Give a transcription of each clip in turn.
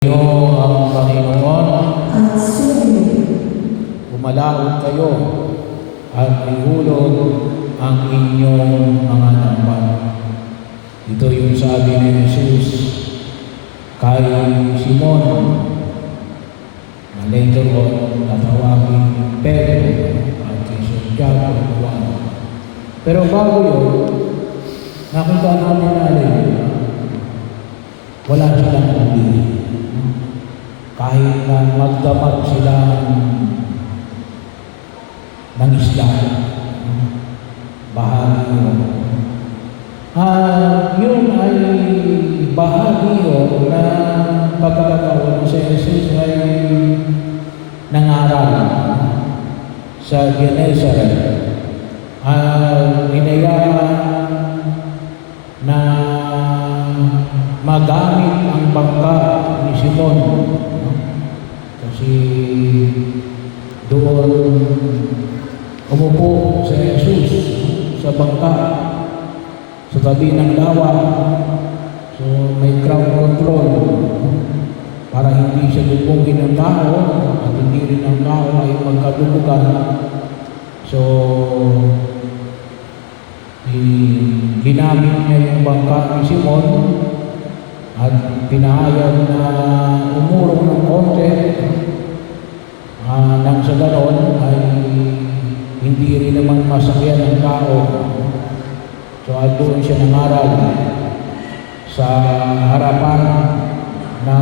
Inyo ang Panginoon, umalaot kayo at ihulog ang inyong mga dampan. Ito yung sabi ni Jesus kay Simon, na later on tatawagin Pedro at kay Santiago at Juan. Pero bago yun, nakita namin wala silang pagdili. Kahit na magdamag sila ng isla, bahagi yun. Yun ay bahagi yun na pagkakataon sa Jesus ay nangaral sa Gennesaret. Hinayaan na magamit ang bangka ni Simon. Kasi doon umupo si Jesus sa bangka sa tabi ng lawa. So may crowd control para hindi siya lubungin ng tao at hindi rin ang tao ay magkadubugan. So ginamit niya yung bangka ni Simon at pinahayag na umurong ng konti. Nang sa ganon ay hindi rin naman masakyan ng tao. So doon siya nangaral sa harapan na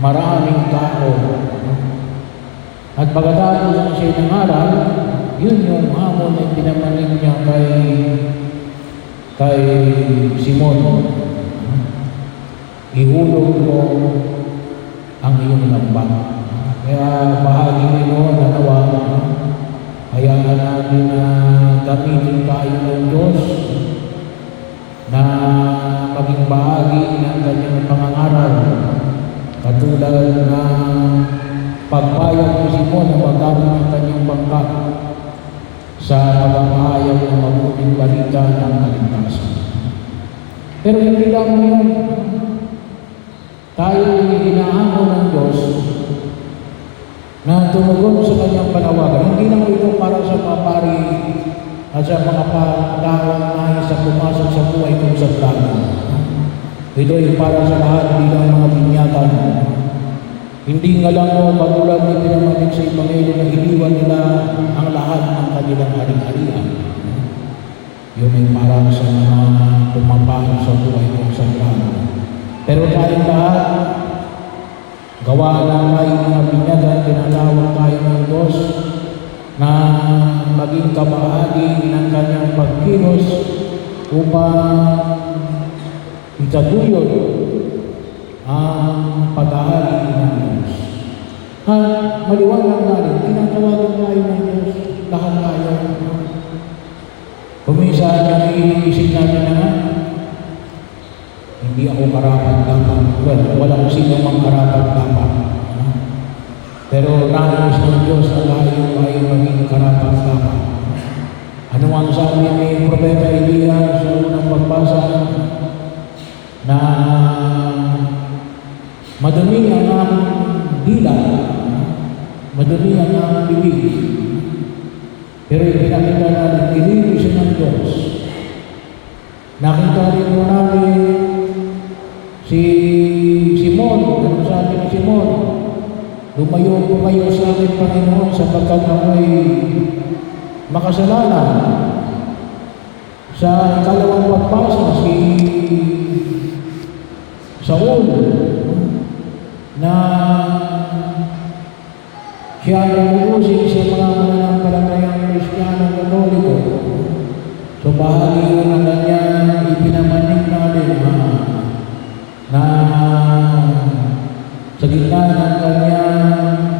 maraming tao. At pagkatapos siya nangaral, yun yung hamon na pinamanig niya kay Simon. Ihulog mo ang iyong lambat. Kaya bahagi nino na nawa, hayaan natin na gamitin tayo ng Diyos na maging bahagi ng kanyang pangangaral. Katulad na pagpayag ni Simon na magamit ang kanyang bangka sa pagpapahayag ng mabuting balita ng kaligtasan. Pero hindi lang yun. Tayo hinahamon ng Diyos na tumugon sa kanyang panawagan. Hindi lang ito para sa mga pari at sa mga panahon na sa pumasok sa buhay kung sa plano. Ito ay para sa lahat bilang mga binyatan. Hindi nga lang mo katulad ni pinamanig sa Ebanghelyo na iniwan nila ang lahat ng kanilang ari-arian. Yun ay para sa mga pumapasok sa buhay kung sa plano. Pero tayong lahat, gawa lang tayo mga binyagan, tinatawag tayo ng Diyos na maging kabahagi ng kanyang pagkilos upang itaguyod ang paghahari ng Diyos. Maliwanag natin, tinatawagan tayo ng Diyos, lahat tayo. Kuminsan yung iniisip natin na hindi ako karapat-dapat. Well, walang sino mang karapat-dapat. Pero nais ng Diyos na tayo ay maging karapat-dapat. Ano ang sabi ni Propeta Elias sa unang pagbasa? Na madumi ang aming dila, madumi ang aming bibig. Pero ipinakita natin, ililisin ng Diyos. Nakita rin mo namin si Simon, ano sabi ni Simon? Lumayo po kayo sa akin, Panginoon, sapagkat ako'y makasalanan. Sa ikalawang pagpasa, si Saul, na siya ay umuusig sa mga mananampalatayang Kristiyano Katoliko. So bahagi yun ng kanyang ipinamanig natin na sa gitna ng kanyang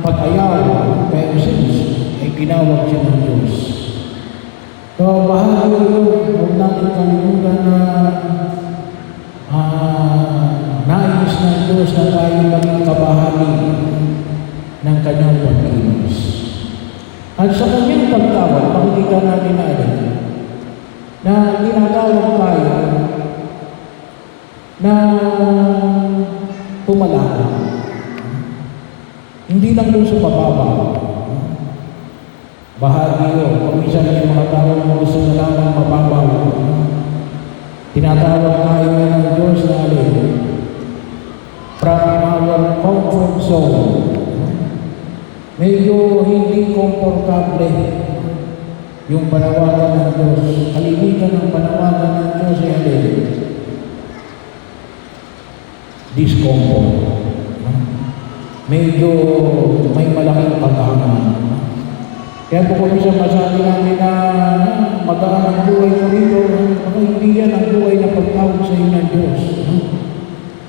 pag-ayaw kay Jesus ay pinawag siya ng Diyos. So bahagi yun, huwag natin kalimutan na nais ng Diyos na tayo maging kabahagi ng kanyang pagkilos. At sa kanyang pagtawag, makikita natin na tinatawag tayo na pumalaki. Hindi lang doon sa mababa. Bahagi yun. Kung minsan may mga tao na gusto na lamang mababaw. Tinatawag tayo ng Diyos na alin. From our comfort zone. Medyo hindi komportable yung panawagan ng Diyos. Kalimitan ng panawagan ng Diyos ay alin. Discomfort. Medyo may malaking pagkaman. Kaya po kung isang masabi namin na magaan ang buhay ko rito, baka hindi yan ang buhay na pagtawag sa iyo ng Diyos.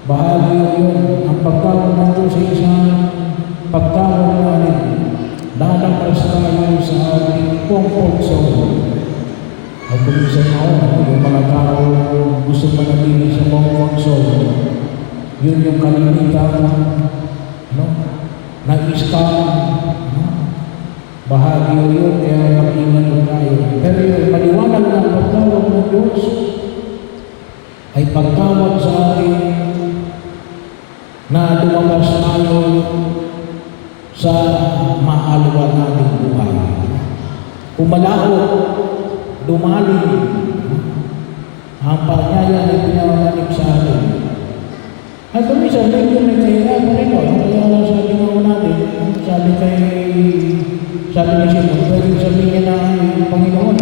Bahagi yun, ang pagtawag ng Diyos sa isang pagtawag namin. Lalakas tayo sa ating comfort zone. At kung isang yung mga tao gusto manatili sa comfort zone, yun yung kalimitan, na-scam, bahagi yun, kaya mag-ingat mo tayo. Pero yung maliwanag ng pagtawag ng Diyos ay pagtawag sa atin na lumabas tayo sa maalwa nating buhay. Kumalao, dumaling, ang panyaya na pinanganik sa atin. At kung isa, medyo nagkahirapan rin o. Kaya lang sabi nga natin, sabi ni Simon, pwede sabihin niya na Panginoon,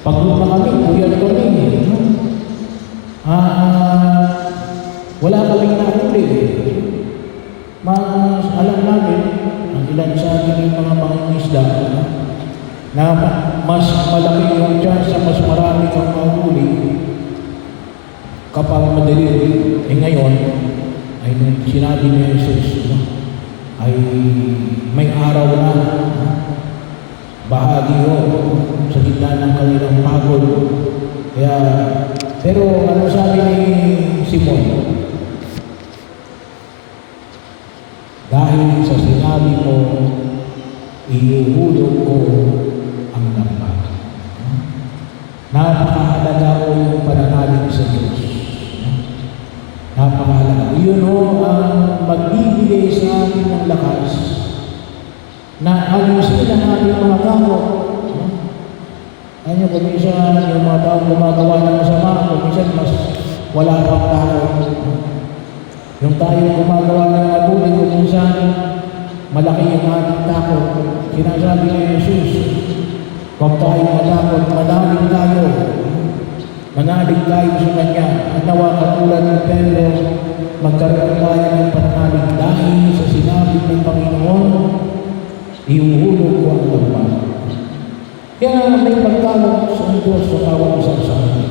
pagod na kami, puyat kami. Wala kaming nahuli. Mas alam natin, ang ilan sa ating mga mangingisda, na mas malaki yung chance, mas marami kang mahuli kapag madilim. Ngayon, ay sinabi ni Jesus, ay may araw na bahagi yun sa gitna ng kanilang pagod. Kaya, pero ano sabi ni Simon? Dahil sa sinabi mo, iuhulog ko ang lambat. Napakahalaga ko yung pananalig sa Diyos. Napakahalaga. Yun o ang magbibigay sa atin ng lakas na alisin ang ating mga tao. Kanya kung minsan yung mga tao gumagawa ng masama, kung minsan mas wala pang tao. Yung tayo gumagawa ng mabuti, kung minsan malaki yung ating takot. Sinasabi ni Jesus, huwag tayo matakot, manalig tayo. Manalig tayo sa Kanya. At nawa katulad ng Pedro, magkaroon tayo ng pananalig dahil sa sinabi ng Panginoon, iuhulog ko ang lambat. Kaya may pagtawag sa Diyos sa tawag isang sa atin.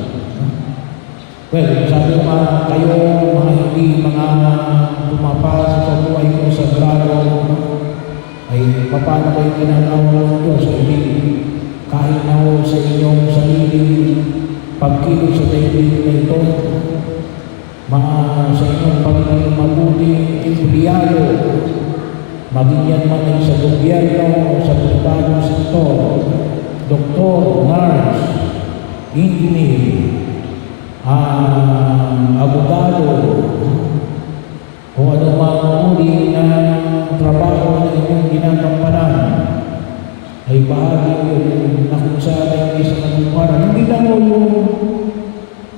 Well, sabi ko kayo, mga hindi, mga pumapasok sa buhay ko sa grado, ay paano kayo ginagawa ng Diyos? Hindi kahit na ho sa inyong sarili pagkilos sa daigdig na ito, sa inyong pagiging mabuting empleyado, maging yan man ay sa gobyerno o sa pribadong sektor, doktor, nurse, engineer, abogado, o anumang uri na trabaho na inyong ginagampanan, ay bahagi yun na kung saan ay isang nagpuparan. Hindi lang mo yung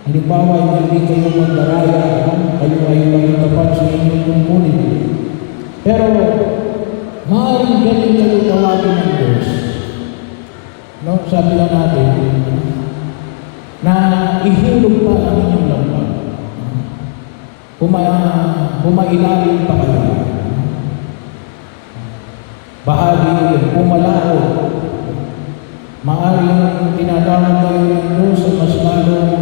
halimbawa yung hindi kayo magdaraya, kayo ay maging tapat sa inyong tungkulin. Pero maaaring galing kayo tawagin ng Diyos. No? Sabi lang natin na ihulog pa ang inyong lambat. Pumailalim pa kayo. Bahagi yun, pumalao. Maaaring tinatawag tayo ng Diyos sa mas lalong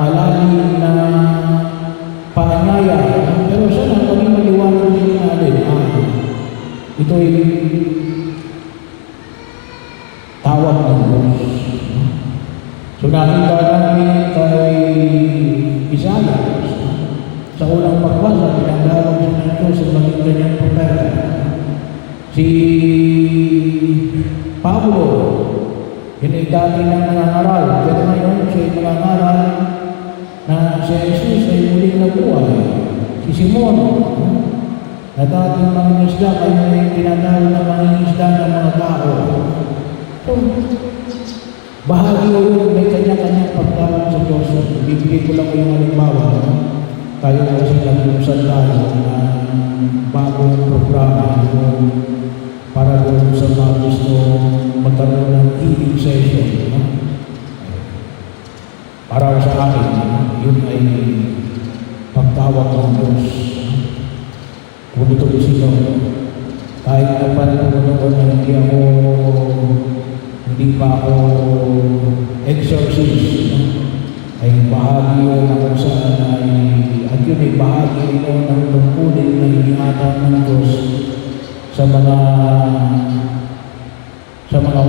malalim na paanyaya. Pero sana kami maliwanag din natin. Ito'y tawag ng Diyos. So nakita namin kay Isaya sa unang pagbasa, pinagdawag siya ng Diyos sa maging kanyang propeta. Si Pablo, yun ay dati ng nangangaral. Pero ngayon, siya ay nangangaral na si Jesus ay muling nabuhay. Si Simon, na dating mangingisda, kayo may tinatawag na mangingisda ng mga tao. So, bahagi ko yun, may kanya-kanyang pagtawag sa Diyos. Bibigay ko lang ko yung halimbawa. Tayo kasi nag-uusap tayo ng bagong programa para doon sa mga gusto magkaroon ng healing session. Para sa akin, yun ay pagtawag ng Diyos. Kung ito isip ko, kahit na panahon na hindi pa ako exorcist, ay bahagi yun na kung saan at yun ay bahagi rin ng tungkulin na inihatag ng Diyos sa mga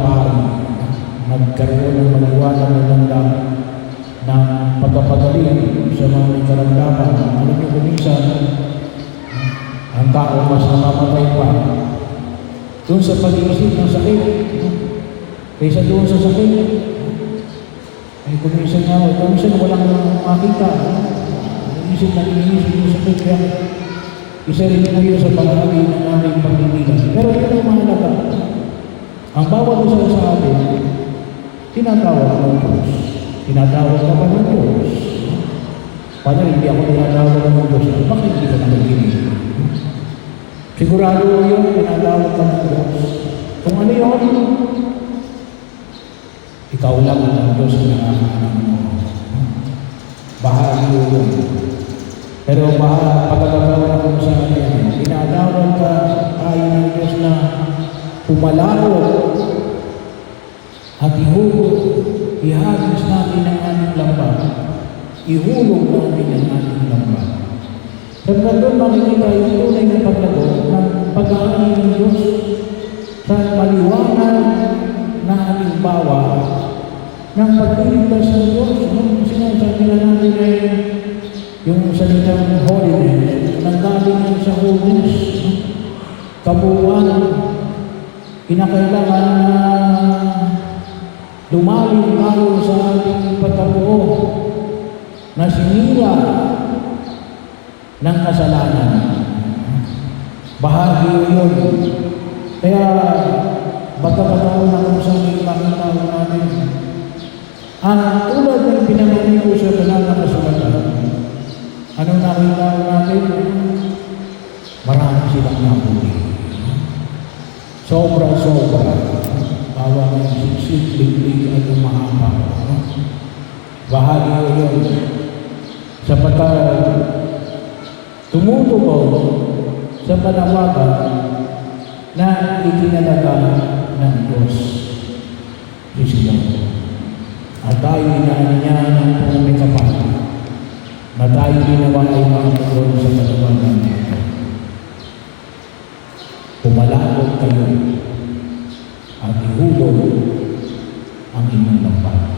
pari. Nagkaroon ng maliwanag na ganda ng pagpapagaling sa mga may karamdaman. Alam niyo kung minsan, ang tao mas namamatay pa doon sa pag-iisip ng sakit kaysa doon sa sakit. Ay kung minsan nga, kung minsan walang makita, iisip na iniisip yung sakit, kaya isa rin na yun sa pangalagay ng aming pagninila. Pero yun ang mahalaga. Ang bawat isa sa atin, tinatawag ng Diyos. Tinatawag ka ba ng Diyos? Paano hindi ako tinatawag ng Diyos? Bakit hindi ka nakikinig? Sigurado yun, tinatawag ka ng Diyos. Kung ano yun, ikaw lang ang Diyos na nakakanan mo. Bahagi yun. Pero pagkakagawa na kung sa atin, tinatawag ka tayo ng Diyos na pumalaro at ihagis natin ang aming lambat. Ihulog natin ang aming lambat. Sapagkat doon makikita yung tunay na paglago ng pag-aani ng Diyos sa maliwanag na halimbawa ng pagtiligtas ng Diyos. Sinasabi na natin ay yung salitang holiness, nanggaling sa holiness, kabuuan, kinakailangan na lumalim tayo sa ating pagkabuo na sinira ng kasalanan. Bahagi yun. Kaya magkakataon na kung saan makita natin. Ang tulad ng pinanganin ko sa banal na kasulatan, ano nakita natin? Marami silang nahuli. Sobra-sobra. Bawa ng siksik, liglig at umahapaw. Bahagi yun. Sapagkat tumutugon sa panawagan na itinalaga ng Diyos. Isip at tayo inaan niya ng pumay kapal na tayo ginawa ay makatugon sa panawagan nito. Pumalakot kayo at ihulog ang inyong lambat.